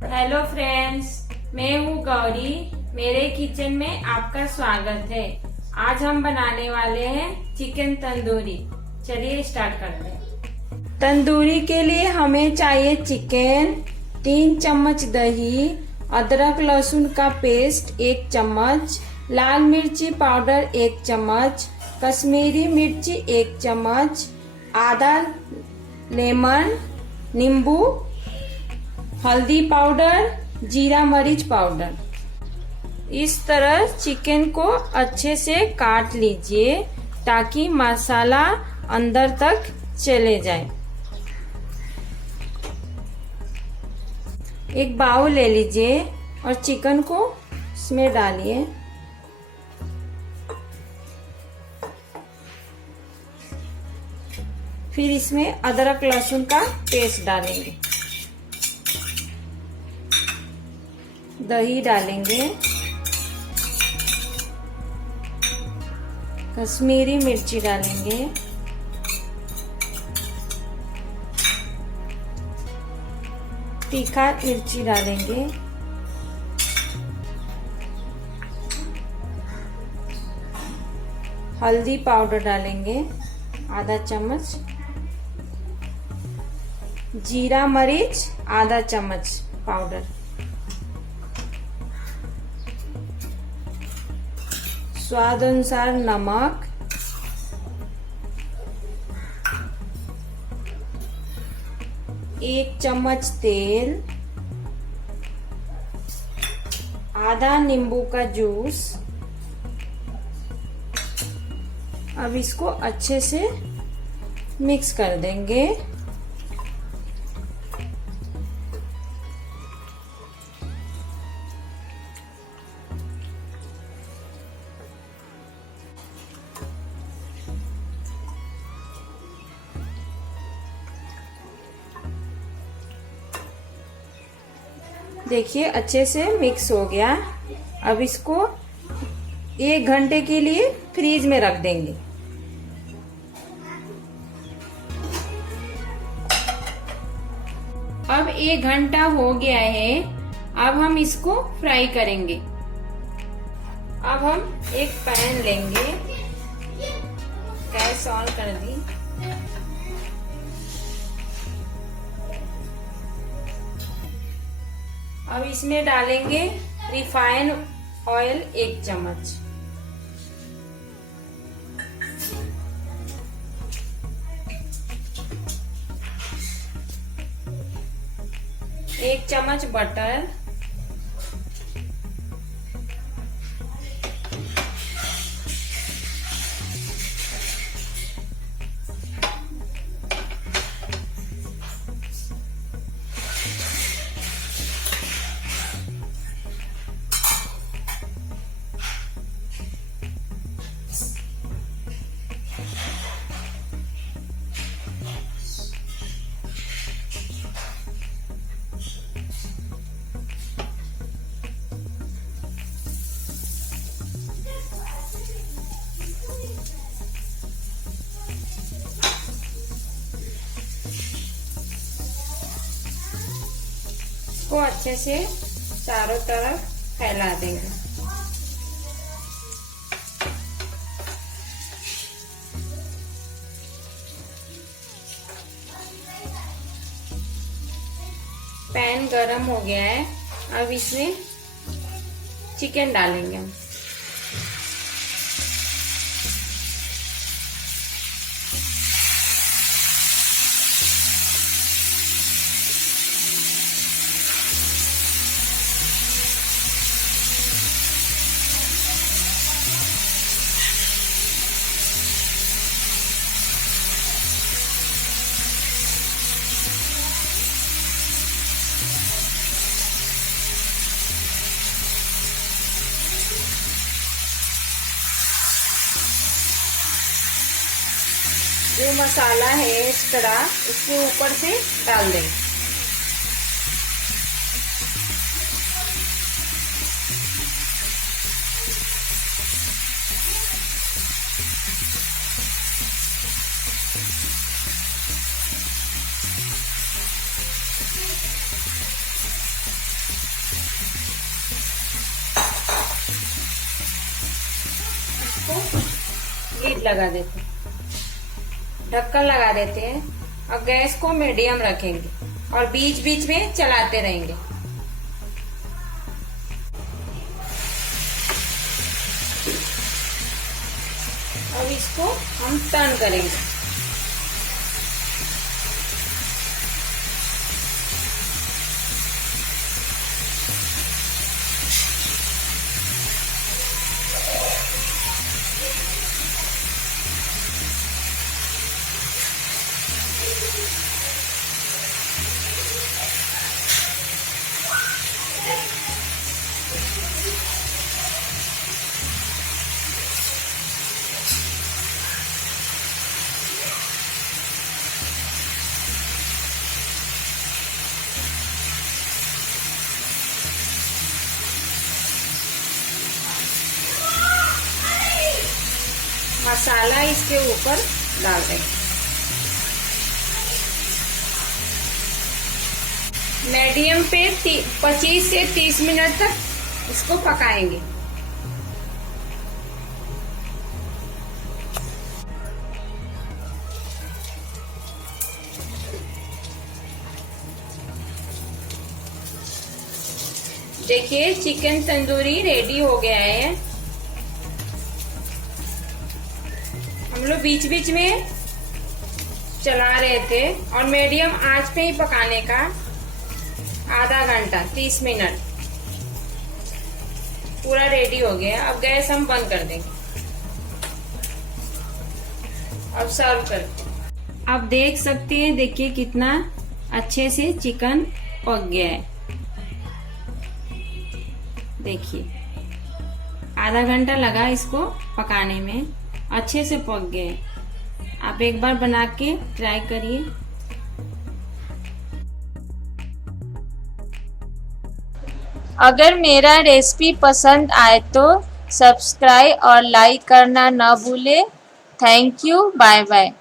Hello friends, मैं हूँ गौरी। मेरे किचन में आपका स्वागत है। आज हम बनाने वाले हैं चिकन तंदूरी। चलिए स्टार्ट करते हैं। तंदूरी के लिए हमें चाहिए चिकन, 3 चम्मच दही, अदरक लहसुन का पेस्ट 1 चम्मच, लाल मिर्ची पाउडर 1 चम्मच, कश्मीरी मिर्ची 1 चम्मच, आधा लेमन नींबू, हल्दी पाउडर, जीरा मरीच पाउडर। इस तरह चिकन को अच्छे से काट लीजिए ताकि मसाला अंदर तक चले जाए। एक बाउल ले लीजिए और चिकन को इसमें डालिए। फिर इसमें अदरक लहसुन का पेस्ट डालेंगे, दही डालेंगे, कश्मीरी मिर्ची डालेंगे, तीखा मिर्ची डालेंगे, हल्दी पाउडर डालेंगे आधा चम्मच, जीरा मरीच आधा चम्मच पाउडर, स्वाद अनुसार नमक, एक चम्मच तेल, आधा नींबू का जूस। अब इसको अच्छे से मिक्स कर देंगे। देखिए अच्छे से मिक्स हो गया। अब इसको 1 घंटे के लिए फ्रीज में रख देंगे। अब 1 घंटा हो गया है। अब हम इसको फ्राई करेंगे। अब हम एक पैन लेंगे, गैस ऑन कर दी। अब इसमें डालेंगे रिफाइंड ऑयल 1 चम्मच, एक चम्मच बटर, को अच्छे से चारों तरफ फैला देंगे। पैन गरम हो गया है। अब इसमें चिकन डालेंगे हम। जो मसाला है एक्स्ट्रा इसके ऊपर से डाल दें। इसको लीड लगा देते हैं, ढक्कन लगा देते हैं और गैस को मीडियम रखेंगे और बीच बीच में चलाते रहेंगे। अब इसको हम टर्न करेंगे। मसाला इसके ऊपर डाल देंगे। मीडियम पे 25 से 30 मिनट तक इसको पकाएंगे। देखिए चिकन तंदूरी रेडी हो गया है। हम लोग बीच बीच में चला रहे थे और मीडियम आंच पे ही पकाने का आधा घंटा 30 मिनट पूरा रेडी हो गया। अब गैस हम बंद कर देंगे। अब सर्व करते। आप देख सकते हैं, देखिए कितना अच्छे से चिकन पक गया है। देखिए आधा घंटा लगा इसको पकाने में, अच्छे से पक गए। आप एक बार बना के ट्राई करिए। अगर मेरा रेसिपी पसंद आए तो सब्सक्राइब और लाइक करना ना भूले। Thank you, bye bye.